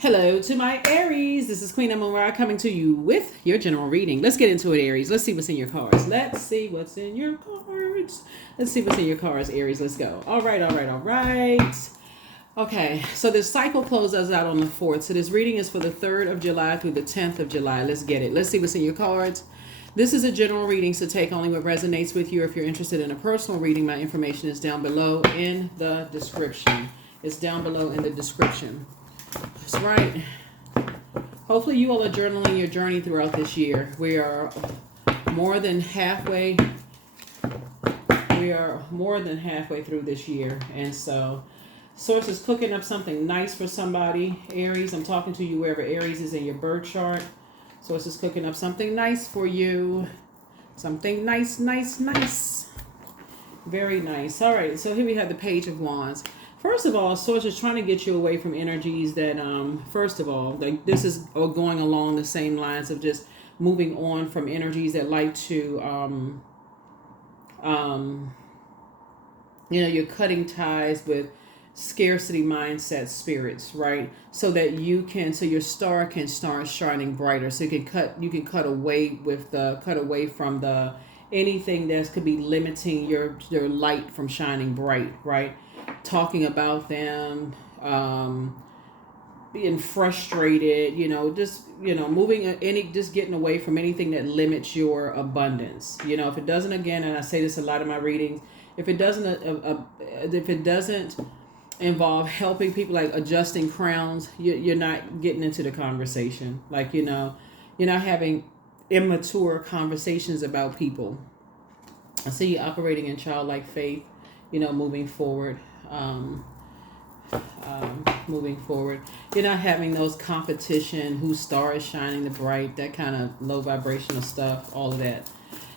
Hello to my Aries. This is Queen Amun Ra coming to you with your general reading. Let's get into it, Aries. Let's see what's in your cards. Let's see what's in your cards. Let's see what's in your cards, Aries. Let's go. All right, all right, all right. Okay, so this cycle closes out on the 4th. So this reading is for the 3rd of July through the 10th of July. Let's get it. Let's see what's in your cards. This is a general reading, so take only what resonates with you. If you're interested in a personal reading, my information is down below in the description. It's down below in the description. That's right. Hopefully you all are journaling your journey throughout this year. We are more than halfway. We are more than halfway through this year. And so Source is cooking up something nice for somebody. Aries, I'm talking to you wherever Aries is in your birth chart. Source is cooking up something nice for you. Something nice, nice, nice. Very nice. All right, so here we have the Page of Wands. First of all, Source is trying to get you away from energies that, first of all, like this is going along the same lines of just moving on from energies that like to, you're cutting ties with scarcity mindset spirits, right? So that so your star can start shining brighter. So you can cut away from the anything that could be limiting your light from shining bright, right? Talking about them, being frustrated, just getting away from anything that limits your abundance. If it doesn't, again, and I say this a lot in my readings, if it doesn't involve helping people, like adjusting crowns, you're not getting into the conversation. Like, you're not having immature conversations about people. I see you operating in childlike faith, moving forward. Moving forward, you're not having those competition, whose star is shining the bright, that kind of low vibrational stuff, all of that.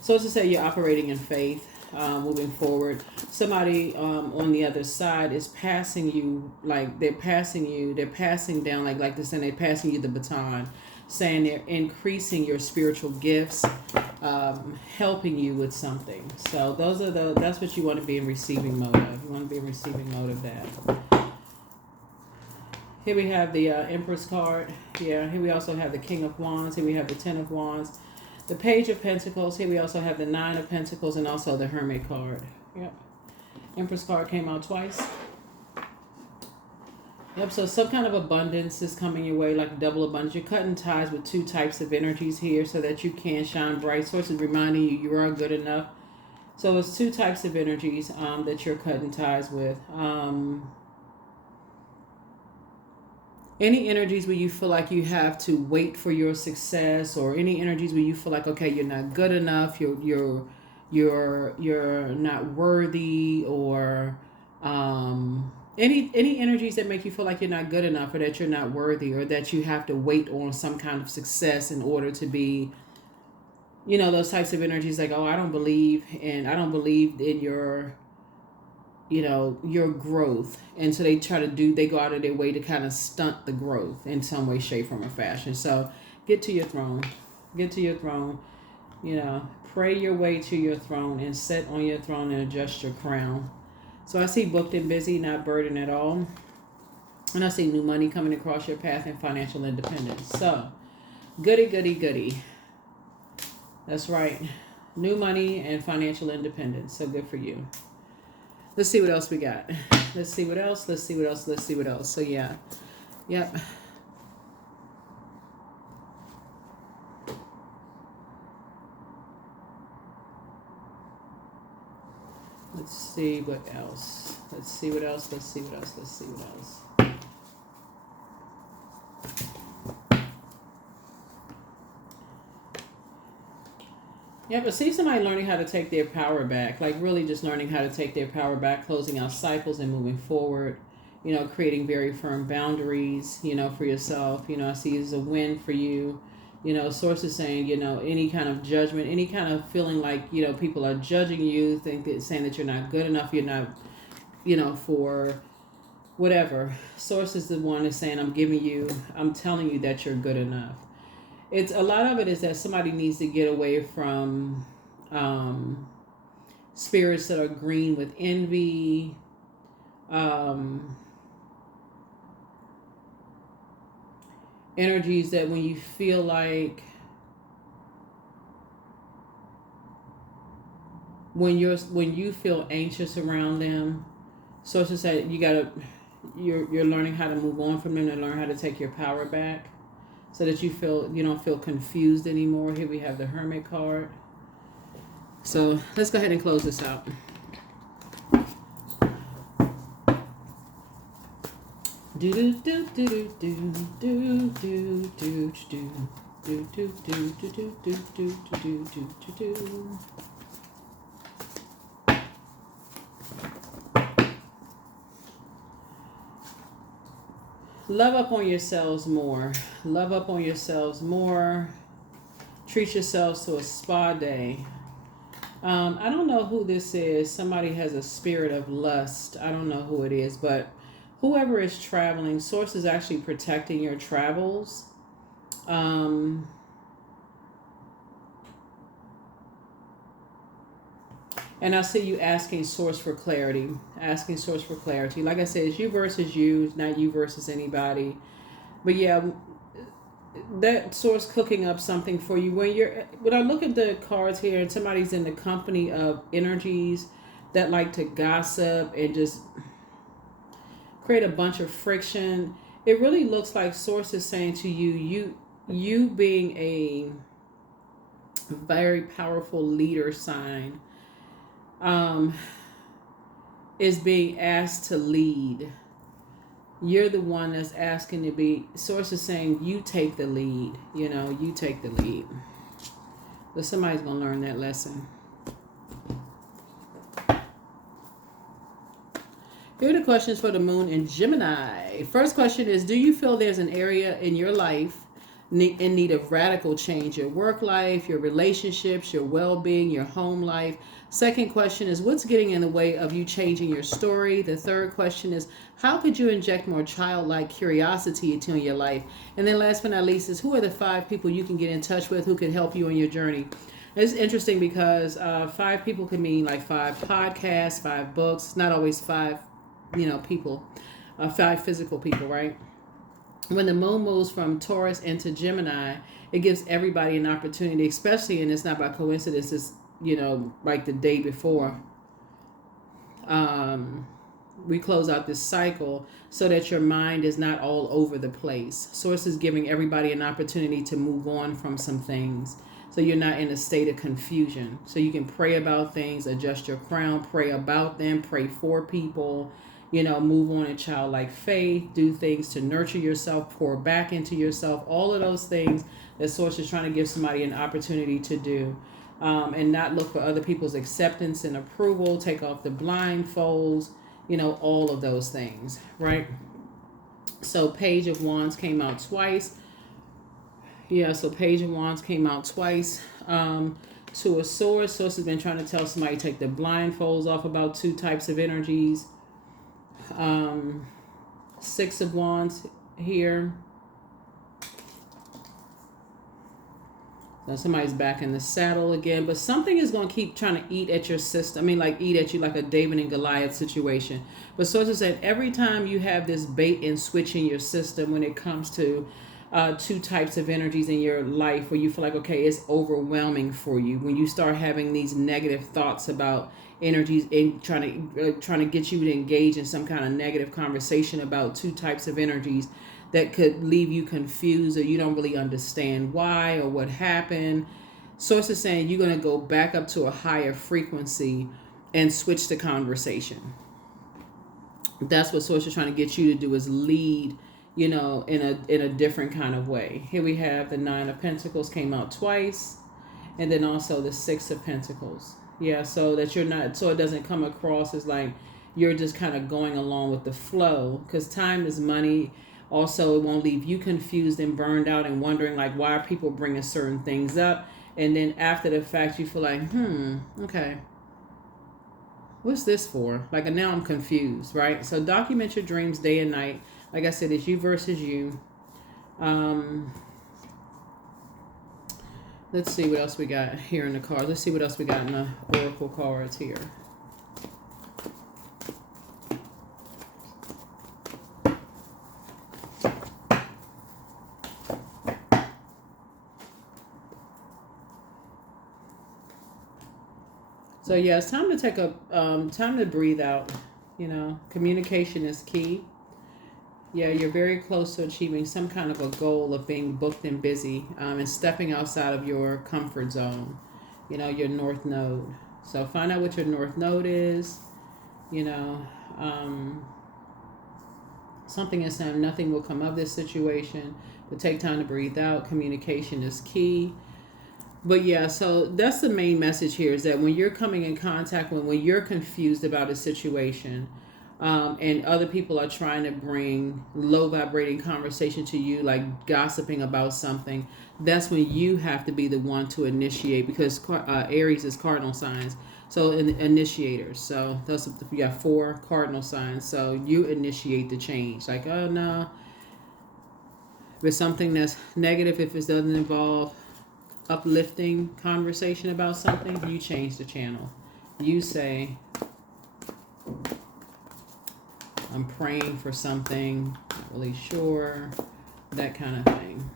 So it's to say you're operating in faith, moving forward. Somebody on the other side is passing you, like they're passing down, like this, and they're passing you the baton, saying they're increasing your spiritual gifts, helping you with something. So that's what you want to be in receiving mode of. You want to be in receiving mode of that. Here we have the Empress card. Yeah, here we also have the King of Wands. Here we have the Ten of Wands. The Page of Pentacles. Here we also have the Nine of Pentacles and also the Hermit card. Yep. Empress card came out twice. Yep, so some kind of abundance is coming your way, like double abundance. You're cutting ties with two types of energies here so that you can shine bright. Source is reminding you are good enough. So it's two types of energies that you're cutting ties with. Any energies where you feel like you have to wait for your success, or any energies where you feel like, okay, you're not good enough, you're not worthy, or any energies that make you feel like you're not good enough, or that you're not worthy, or that you have to wait on some kind of success in order to be, those types of energies, like, oh, I don't believe in your your growth. And so they go out of their way to kind of stunt the growth in some way, shape, form, or fashion. So get to your throne. Pray your way to your throne and sit on your throne and adjust your crown. So I see booked and busy, not burdened at all. And I see new money coming across your path and financial independence. So goody. That's right. New money and financial independence. So good for you. Let's see what else we got. Let's see what else. So yeah. Yep. Let's see what else. Yeah, but see somebody learning how to take their power back, like really just learning how to take their power back, closing out cycles and moving forward, creating very firm boundaries, for yourself. I see it as a win for you. Source is saying, any kind of judgment, any kind of feeling like, people are judging you, saying that you're not good enough, you're not, for whatever. Source is the one that's saying, I'm telling you that you're good enough. It's a lot of it is that somebody needs to get away from spirits that are green with envy, energies that when you feel like when you feel anxious around them, sources say you're learning how to move on from them and learn how to take your power back, so that you don't feel confused anymore. Here we have the Hermit card. So let's go ahead and close this out. Do do do do do do do do do do do do do do do do do do do. Love up on yourselves more. Love up on yourselves more. Treat yourselves to a spa day. I don't know who this is. Somebody has a spirit of lust. I don't know who it is, but whoever is traveling, Source is actually protecting your travels. And I see you asking Source for clarity. Asking Source for clarity. Like I said, it's you versus you, not you versus anybody. But yeah, that Source cooking up something for you. When I look at the cards here and somebody's in the company of energies that like to gossip and just create a bunch of friction, it really looks like Source is saying to you, you being a very powerful leader sign, is being asked to lead. You're the one that's asking to be. Source is saying you take the lead. You take the lead. So somebody's gonna learn that lesson. Here are the questions for the moon in Gemini. First question is, do you feel there's an area in your life in need of radical change? Your work life, your relationships, your well-being, your home life. Second question is, what's getting in the way of you changing your story? The third question is, how could you inject more childlike curiosity into your life? And then last but not least is, who are the 5 people you can get in touch with who can help you on your journey? It's interesting because 5 people can mean like 5 podcasts, 5 books. It's not always 5, people, 5 physical people, right? When the moon moves from Taurus into Gemini, it gives everybody an opportunity, especially, and it's not by coincidence, it's, like the day before we close out this cycle, so that your mind is not all over the place. Source is giving everybody an opportunity to move on from some things, so you're not in a state of confusion. So you can pray about things, adjust your crown, pray about them, pray for people, move on in childlike faith, do things to nurture yourself, pour back into yourself, all of those things that Source is trying to give somebody an opportunity to do. And not look for other people's acceptance and approval, take off the blindfolds, all of those things, right? So Page of Wands came out twice. Yeah, so Page of Wands came out twice. Two of Swords. Source has been trying to tell somebody to take the blindfolds off about 2 types of energies. 6 of Wands here. So somebody's back in the saddle again, but something is going to keep trying to eat at your system. Eat at you like a David and Goliath situation. But Source said every time you have this bait and switch in your system when it comes to 2 types of energies in your life where you feel like, okay, it's overwhelming for you. When you start having these negative thoughts about energies and trying to get you to engage in some kind of negative conversation about 2 types of energies that could leave you confused, or you don't really understand why or what happened. Source is saying you're going to go back up to a higher frequency and switch the conversation. That's what Source is trying to get you to do, is lead, in a different kind of way. Here we have the 9 of Pentacles came out twice, and then also the 6 of Pentacles. Yeah, so that so it doesn't come across as like you're just kind of going along with the flow, because time is money. Also, it won't leave you confused and burned out and wondering like, why are people bringing certain things up? And then after the fact, you feel like, okay, what's this for? Like, now I'm confused, right? So document your dreams day and night. Like I said, it's you versus you. Let's see what else we got here in the cards. Let's see what else we got in the oracle cards here. So yeah, it's time to take a time to breathe out. You know, communication is key. Yeah, you're very close to achieving some kind of a goal of being booked and busy, and stepping outside of your comfort zone. You know, your north node. So find out what your north node is. You know, something is saying nothing will come of this situation, but take time to breathe out. Communication is key. But yeah, so that's the main message here, is that when you're coming in contact when you're confused about a situation, and other people are trying to bring low vibrating conversation to you, like gossiping about something, that's when you have to be the one to initiate, because Aries is cardinal signs. So initiators. So those, you got 4 cardinal signs. So you initiate the change. Like, oh no, if it's something that's negative, if it doesn't involve uplifting conversation about something, you change the channel. You say, I'm praying for something, not really sure, that kind of thing.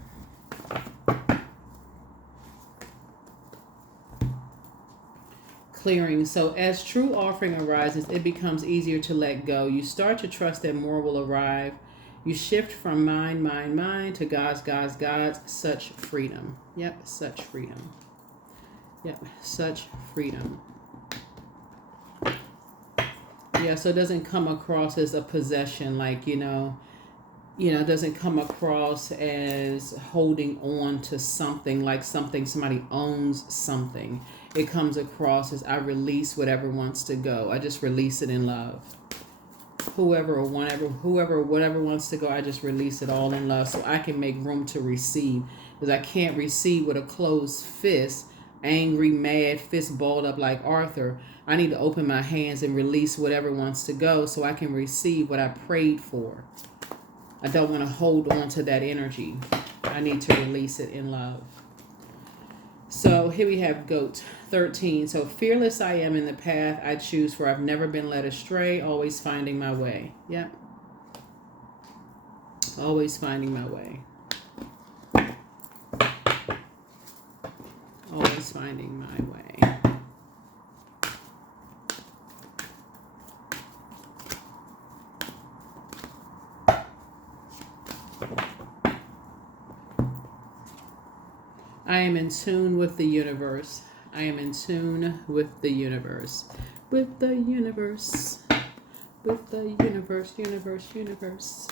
Clearing. So as true offering arises, it becomes easier to let go. You start to trust that more will arrive. You shift from mine to God's, such freedom. Yep, such freedom. Yep, such freedom. Yeah, so it doesn't come across as a possession, like, it doesn't come across as holding on to something, like somebody owns something. It comes across as I release whatever wants to go. I just release it in love. Whoever whatever wants to go, I just release it all in love, so I can make room to receive. Because I can't receive with a closed fist, angry, mad, fist balled up like Arthur. I need to open my hands and release whatever wants to go, so I can receive what I prayed for. I don't want to hold on to that energy. I need to release it in love. So here we have goat 13. So fearless I am in the path I choose, for I've never been led astray, always finding my way. Yep. Always finding my way. Always finding my way. I am in tune with the universe. I am in tune with the universe. With the universe. With the universe, universe.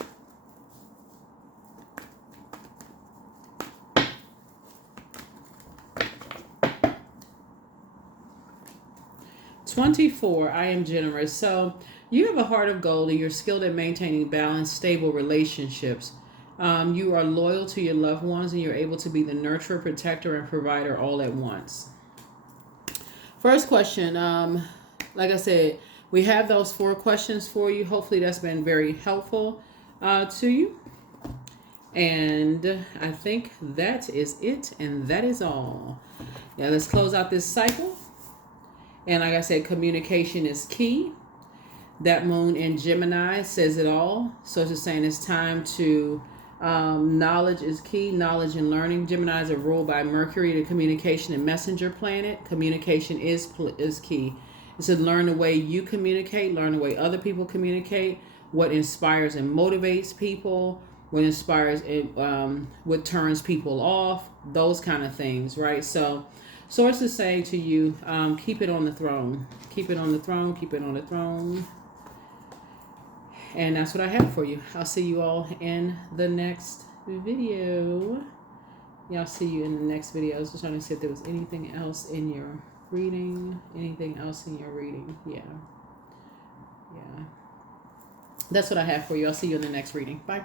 24, I am generous. So you have a heart of gold and you're skilled at maintaining balanced, stable relationships. You are loyal to your loved ones and you're able to be the nurturer, protector, and provider all at once. First question, like I said, we have those 4 questions for you. Hopefully that's been very helpful to you. And I think that is it, and that is all. Yeah, let's close out this cycle. And like I said, communication is key. That moon in Gemini says it all. So it's just saying it's time to, knowledge is key, knowledge and learning. Geminis are ruled by Mercury, the communication and messenger planet. Communication is key. It's to learn the way you communicate, learn the way other people communicate, what inspires and motivates people, what inspires and what turns people off, those kind of things, right? So Source is saying to you, keep it on the throne. Keep it on the throne, keep it on the throne. And that's what I have for you. I'll see you all in the next video. Yeah, I'll see you in the next video. I was just trying to see if there was anything else in your reading. Anything else in your reading. Yeah. That's what I have for you. I'll see you in the next reading. Bye.